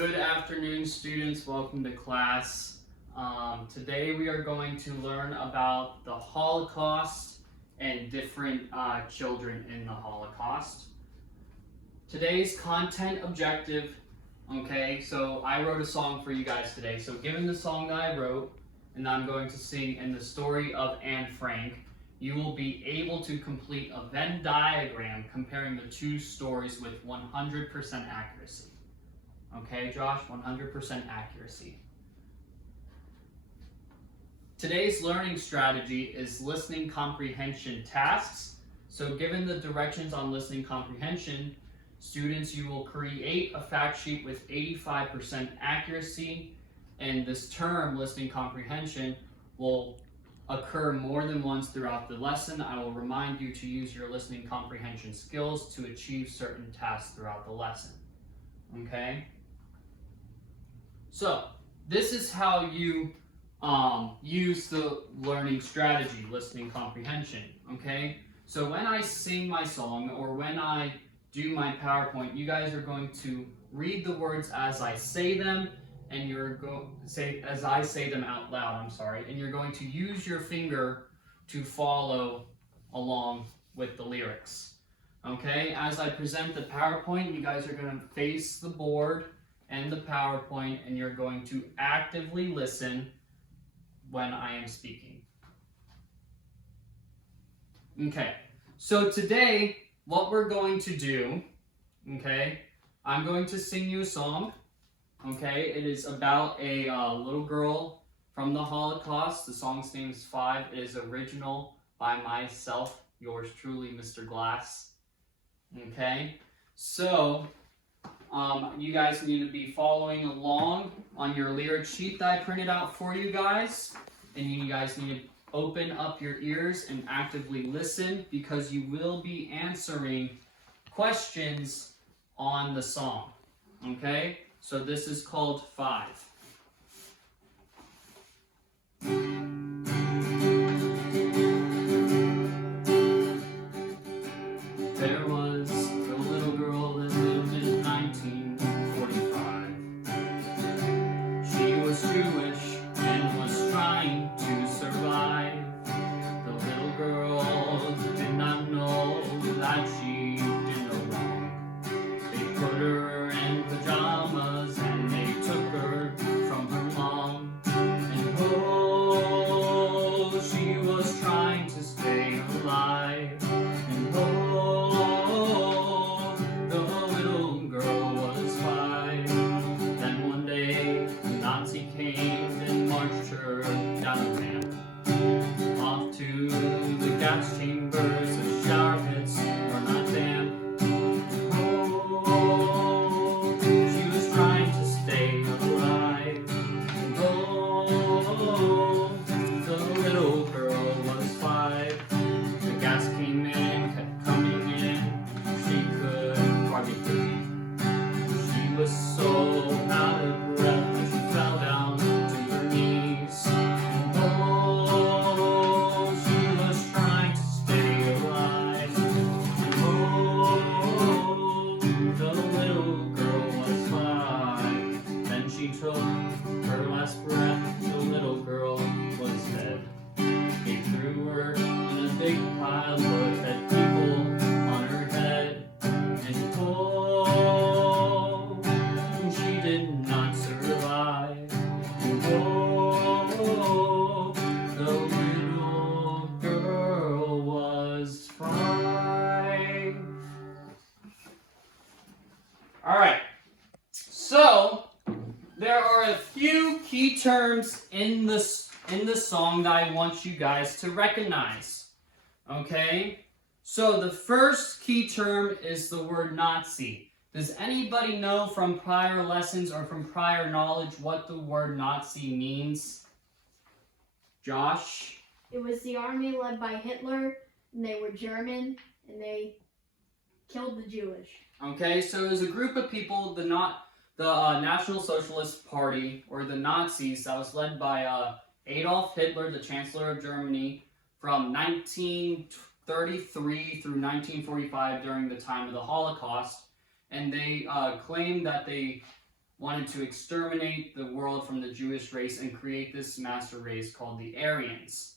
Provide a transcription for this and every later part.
Good afternoon, students. Welcome to class. Today we are going to learn about the Holocaust and different children in the Holocaust. Today's content objective, okay, so I wrote a song for you guys today. So given the song that I wrote, and I'm going to sing in the story of Anne Frank, you will be able to complete a Venn diagram comparing the two stories with 100% accuracy. Okay, Josh, 100% accuracy. Today's learning strategy is listening comprehension tasks. So given the directions on listening comprehension, students, you will create a fact sheet with 85% accuracy, and this term, listening comprehension, will occur more than once throughout the lesson. I will remind you to use your listening comprehension skills to achieve certain tasks throughout the lesson. Okay? So, this is how you use the learning strategy, listening comprehension, okay? So when I sing my song or when I do my PowerPoint, you guys are going to read the words as I say them, and as I say them out loud, and you're going to use your finger to follow along with the lyrics, okay? As I present the PowerPoint, you guys are going to face the board and the PowerPoint, and you're going to actively listen when I am speaking. Okay, so today, what we're going to do, okay, I'm going to sing you a song, okay? It is about a little girl from the Holocaust. The song's name is 5. It is original by myself, yours truly, Mr. Glass, okay? So, you guys need to be following along on your lyric sheet that I printed out for you guys. And you guys need to open up your ears and actively listen, because you will be answering questions on the song. Okay? So this is called 5. There was a little girl that lived in 1945. She was Jewish and was trying to survive. The little girl did not know that she did no wrong. They put her in pajamas and they took her from her mom. And oh, she was trying to stay alive. And oh, the little girl was 5. Then one day, a Nazi came and marched her down a ramp, off to the gas chambers. The shower pits were not damp. Oh, she was trying to stay alive. And oh, the little girl was 5. The gas came in, kept coming in. She could hardly breathe. She was so out of breath that she fell down to her knees. And oh, she was trying to stay alive. And oh, the little girl was 5. Then she took her last breath. The little girl was dead. They threw her in a big pile of dead people on her head. And oh, she did not survive. And oh, the little girl was 5. Alright, so there are a few key terms in the song that I want you guys to recognize. Okay? So the first key term is the word Nazi. Does anybody know from prior lessons or from prior knowledge what the word Nazi means? Josh? It was the army led by Hitler, and they were German, and they killed the Jewish. Okay, so it was a group of people, the National Socialist Party, or the Nazis, that was led by Adolf Hitler, the Chancellor of Germany, from 1933 through 1945 during the time of the Holocaust. And they claimed that they wanted to exterminate the world from the Jewish race and create this master race called the Aryans.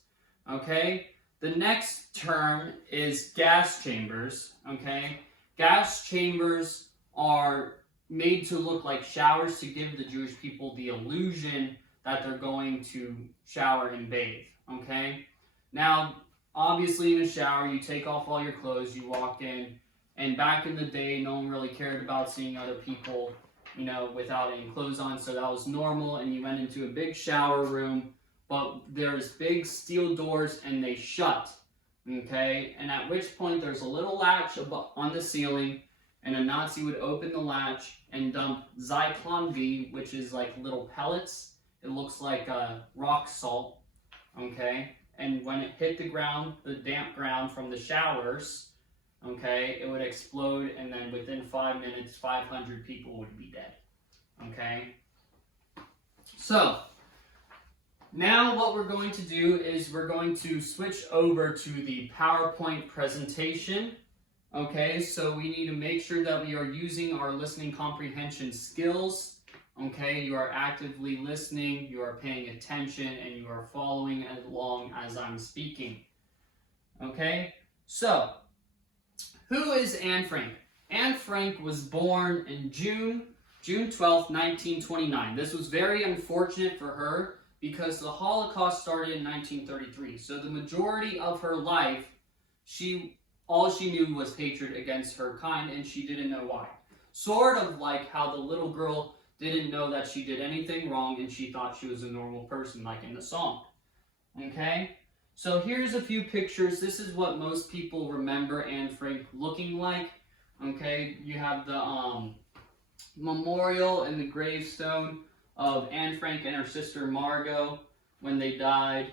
Okay? The next term is gas chambers. Okay? Gas chambers are made to look like showers to give the Jewish people the illusion that they're going to shower and bathe. Okay? Now, obviously in a shower, you take off all your clothes, you walk in, and back in the day, no one really cared about seeing other people, without any clothes on, so that was normal, and you went into a big shower room, but there's big steel doors, and they shut, okay? And at which point, there's a little latch on the ceiling, and a Nazi would open the latch and dump Zyklon B, which is like little pellets. It looks like rock salt, okay? And when it hit the ground, the damp ground from the showers, okay, it would explode, and then within 5 minutes, 500 people would be dead, okay? So, now what we're going to do is we're going to switch over to the PowerPoint presentation, okay? So we need to make sure that we are using our listening comprehension skills, okay? You are actively listening, you are paying attention, and you are following along as I'm speaking, okay? So, who is Anne Frank? Anne Frank was born in June 12th, 1929. This was very unfortunate for her because the Holocaust started in 1933. So the majority of her life, all she knew was hatred against her kind, and she didn't know why. Sort of like how the little girl didn't know that she did anything wrong and she thought she was a normal person, like in the song. Okay? So here's a few pictures. This is what most people remember Anne Frank looking like. Okay, you have the memorial and the gravestone of Anne Frank and her sister Margot when they died.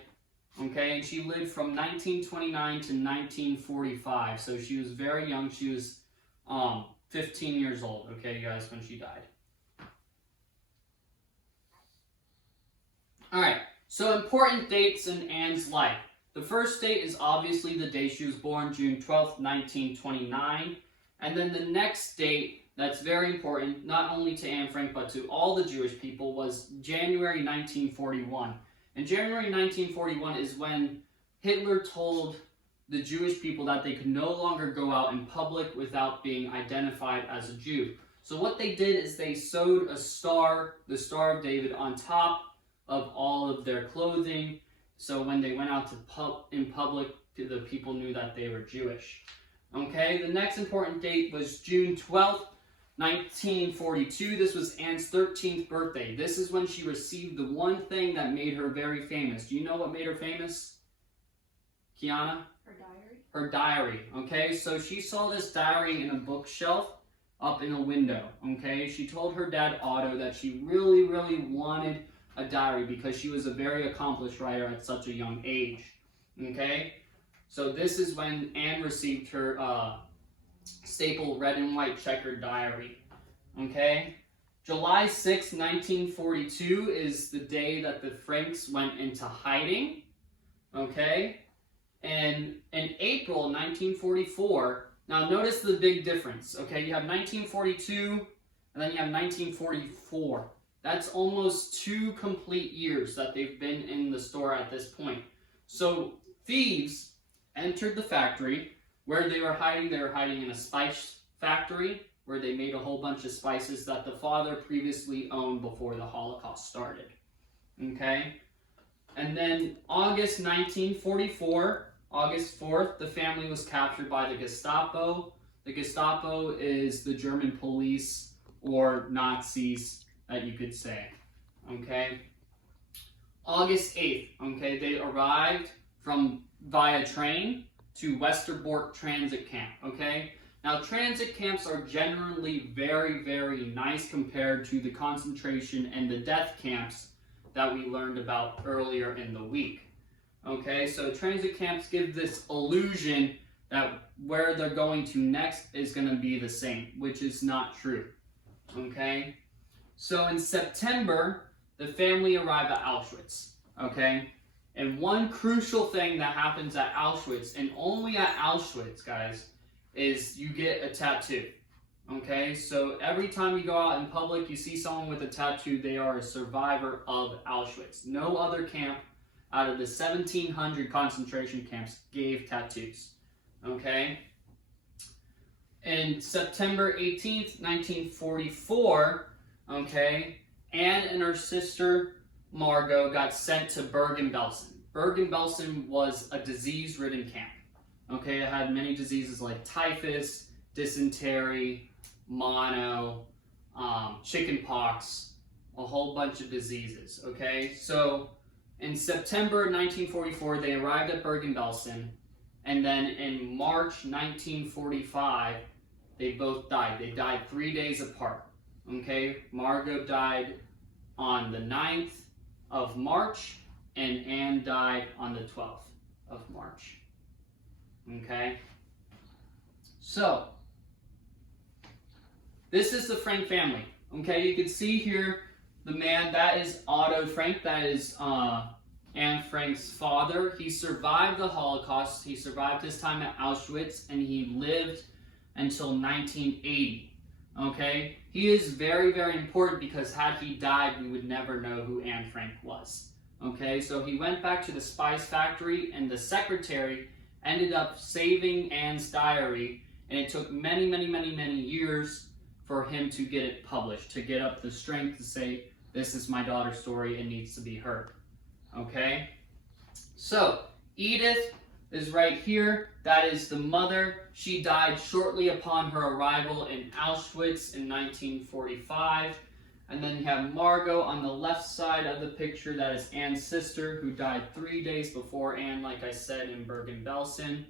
Okay, and she lived from 1929 to 1945. So she was very young. She was 15 years old, okay, you guys, when she died. Alright, so important dates in Anne's life. The first date is obviously the day she was born, June 12th, 1929. And then the next date that's very important, not only to Anne Frank, but to all the Jewish people, was January 1941. And January 1941 is when Hitler told the Jewish people that they could no longer go out in public without being identified as a Jew. So what they did is they sewed a star, the Star of David, on top of all of their clothing. So when they went out in public, the people knew that they were Jewish. Okay, the next important date was June 12th, 1942. This was Anne's 13th birthday. This is when she received the one thing that made her very famous. Do you know what made her famous? Kiana? Her diary. Her diary. Okay, so she saw this diary in a bookshelf up in a window. Okay, she told her dad Otto that she really, really wanted a diary because she was a very accomplished writer at such a young age. Okay, so this is when Anne received her staple red and white checkered diary. Okay, July 6, 1942 is the day that the Franks went into hiding. Okay, and in April 1944, now notice the big difference. Okay, you have 1942 and then you have 1944. That's almost 2 complete years that they've been in the store at this point. So thieves entered the factory. Where they were hiding in a spice factory where they made a whole bunch of spices that the father previously owned before the Holocaust started. Okay? And then August 1944, August 4th, the family was captured by the Gestapo. The Gestapo is the German police or Nazis that you could say. Okay? August 8th, okay, they arrived via train to Westerbork transit camp, okay? Now, transit camps are generally very, very nice compared to the concentration and the death camps that we learned about earlier in the week. Okay, so transit camps give this illusion that where they're going to next is going to be the same, which is not true. Okay, so in September, the family arrived at Auschwitz. Okay, and one crucial thing that happens at Auschwitz, and only at Auschwitz, guys, is you get a tattoo. Okay, so every time you go out in public, you see someone with a tattoo, they are a survivor of Auschwitz. No other camp out of the 1,700 concentration camps gave tattoos. Okay? And September 18th, 1944, okay, Anne and her sister Margot got sent to Bergen-Belsen. Bergen-Belsen was a disease-ridden camp. Okay, it had many diseases like typhus, dysentery, mono, chickenpox, a whole bunch of diseases. Okay, so in September 1944, they arrived at Bergen-Belsen, and then in March 1945, they both died. They died 3 days apart. Okay, Margot died on the 9th of March, and Anne died on the 12th of March. Okay, so this is the Frank family. Okay, you can see here the man, that is Otto Frank, that is Anne Frank's father. He survived the Holocaust, he survived his time at Auschwitz, and he lived until 1980. Okay, he is very, very important because had he died, we would never know who Anne Frank was. Okay, so he went back to the spice factory, and the secretary ended up saving Anne's diary, and it took many, many, many, many years for him to get it published, to get up the strength to say, this is my daughter's story, it needs to be heard. Okay, so Edith is right here. That is the mother. She died shortly upon her arrival in Auschwitz in 1945. And then you have Margot on the left side of the picture. That is Anne's sister, who died 3 days before Anne, like I said, in Bergen-Belsen.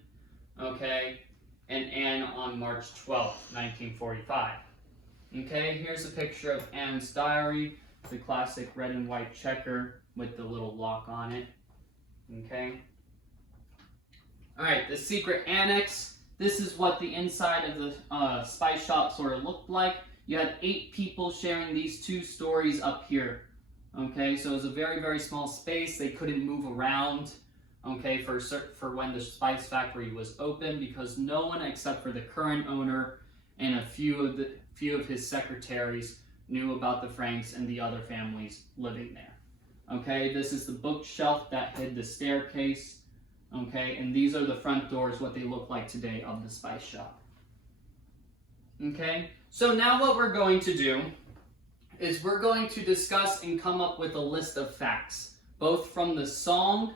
Okay, and Anne on March 12th, 1945. Okay, here's a picture of Anne's diary, the classic red and white checker with the little lock on it. Okay. Alright, the secret annex. This is what the inside of the spice shop sort of looked like. You had 8 people sharing these 2 stories up here. Okay, so it was a very, very small space. They couldn't move around, okay, for when the spice factory was open, because no one except for the current owner and a few of his secretaries knew about the Franks and the other families living there. Okay, this is the bookshelf that hid the staircase. Okay, and these are the front doors, what they look like today of the spice shop. Okay, so now what we're going to do is we're going to discuss and come up with a list of facts, both from the song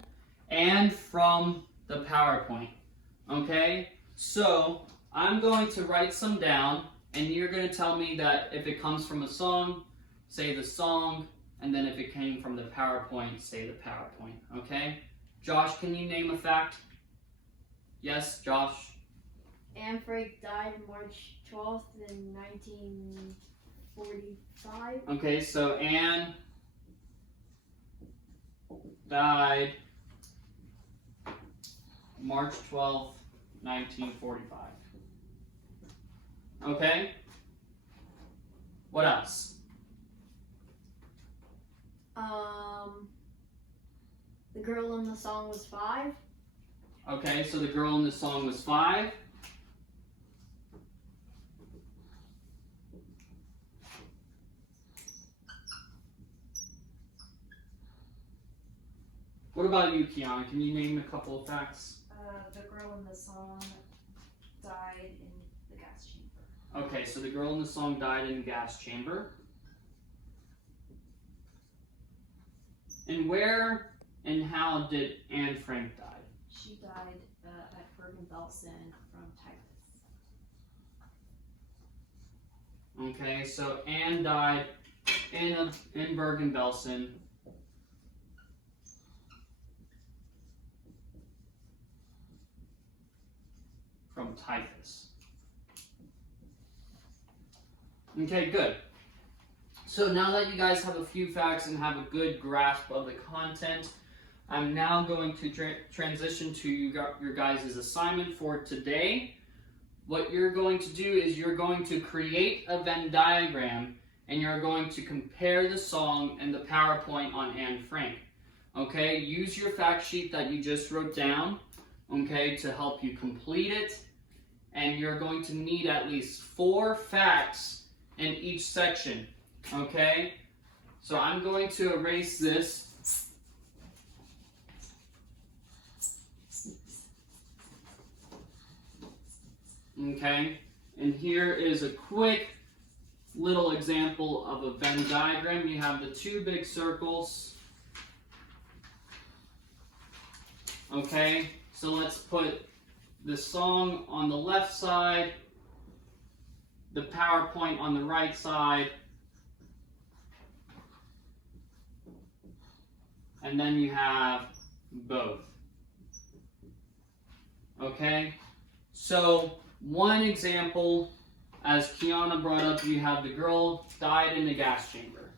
and from the PowerPoint. Okay, so I'm going to write some down, and you're going to tell me that if it comes from a song, say the song, and then if it came from the PowerPoint, say the PowerPoint. Okay? Josh, can you name a fact? Yes, Josh? Anne Frank died March 12th in 1945. Okay, so Anne died March 12th, 1945. Okay? What else? The girl in the song was 5. Okay, so the girl in the song was 5. What about you, Kiana? Can you name a couple of facts? The girl in the song died in the gas chamber. Okay, so the girl in the song died in the gas chamber. And where and how did Anne Frank die? She died at Bergen-Belsen from typhus. Okay, so Anne died in Bergen-Belsen. From typhus. Okay, good. So now that you guys have a few facts and have a good grasp of the content, I'm now going to transition to your guys' assignment for today. What you're going to do is you're going to create a Venn diagram, and you're going to compare the song and the PowerPoint on Anne Frank. Okay, use your fact sheet that you just wrote down, okay, to help you complete it. and you're going to need at least 4 facts in each section, okay? So I'm going to erase this. Okay, and here is a quick little example of a Venn diagram. You have the 2 big circles. Okay, so let's put the song on the left side, the PowerPoint on the right side, and then you have both. Okay, so one example, as Kiana brought up, you have the girl died in the gas chamber.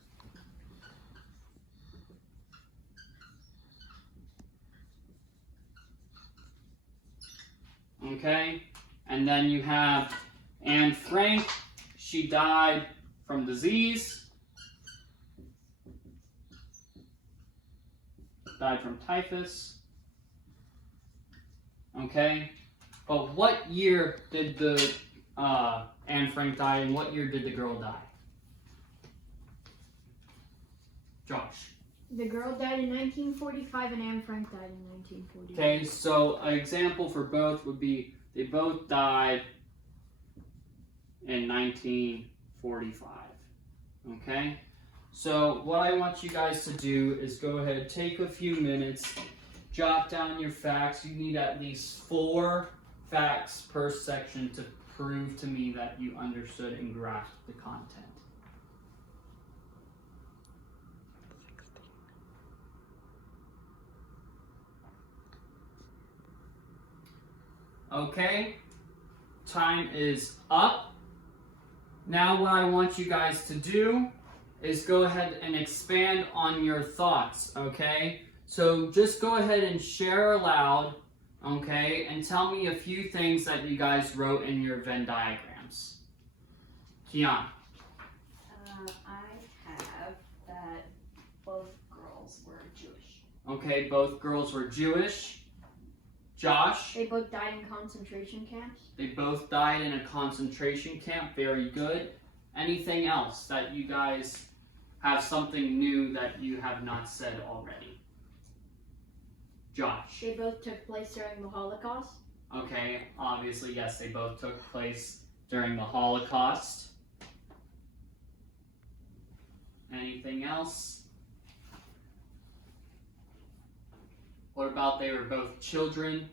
Okay, and then you have Anne Frank, she died from disease, died from typhus. Okay, but what year did the Anne Frank die, and what year did the girl die? Josh. The girl died in 1945 and Anne Frank died in 1940. Okay, so an example for both would be they both died in 1945. Okay, so what I want you guys to do is go ahead, take a few minutes, jot down your facts. You need at least 4 facts per section to prove to me that you understood and grasped the content. Okay, time is up. Now what I want you guys to do is go ahead and expand on your thoughts, okay? So just go ahead and share aloud, okay, and tell me a few things that you guys wrote in your Venn diagrams. Kian. I have that both girls were Jewish. Okay, both girls were Jewish. Josh. They both died in concentration camps. They both died in a concentration camp. Very good. Anything else that you guys have something new that you have not said already? Josh. They both took place during the Holocaust. Okay, obviously, yes, they both took place during the Holocaust. Anything else? What about they were both children?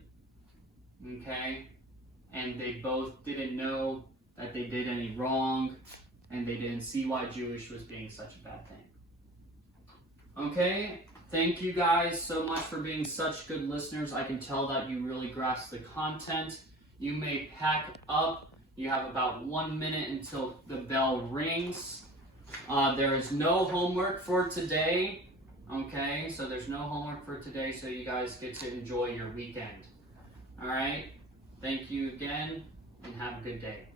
Okay, and they both didn't know that they did any wrong, and they didn't see why Jewish was being such a bad thing. Okay, thank you guys so much for being such good listeners. I can tell that you really grasp the content. You may pack up. You have about 1 minute until the bell rings. There is no homework for today. Okay, so there's no homework for today, so you guys get to enjoy your weekend. All right, thank you again, and have a good day.